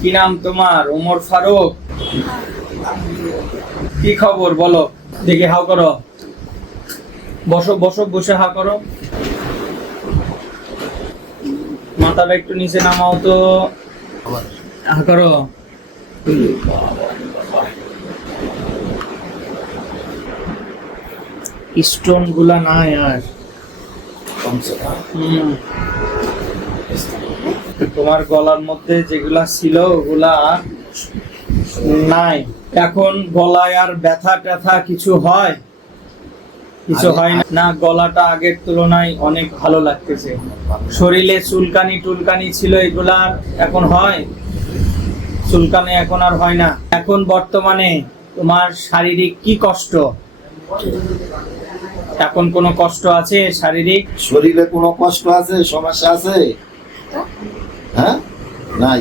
কি নাম তোমার? ওমর ফারুক? কি খবর বলো? দেখি হাও করো। বসো বসো বসে হা করো। মাথাটা একটু নিচে নামাও তো। হা করো। স্টোনগুলা নাই আর। হুম। তোমার গলার মধ্যে যেগুলা ছিল ওগুলা আর নাই। এখন গলায় আর ব্যথা ট্যাথা কিছু হয়? কিছু হয় না? না গলাটা আগের তুলনায় অনেক ভালো লাগতেছে। শরীরে চুলকানি টুলকানি ছিল এগুলা এখন হয়? চুলকানি এখন আর হয় না। এখন বর্তমানে তোমার শারীরিক কি কষ্ট? এখন কোনো কষ্ট আছে শারীরিক? শরীরে কোনো কষ্ট আছে? সমস্যা আছে? হ্যাঁ নাই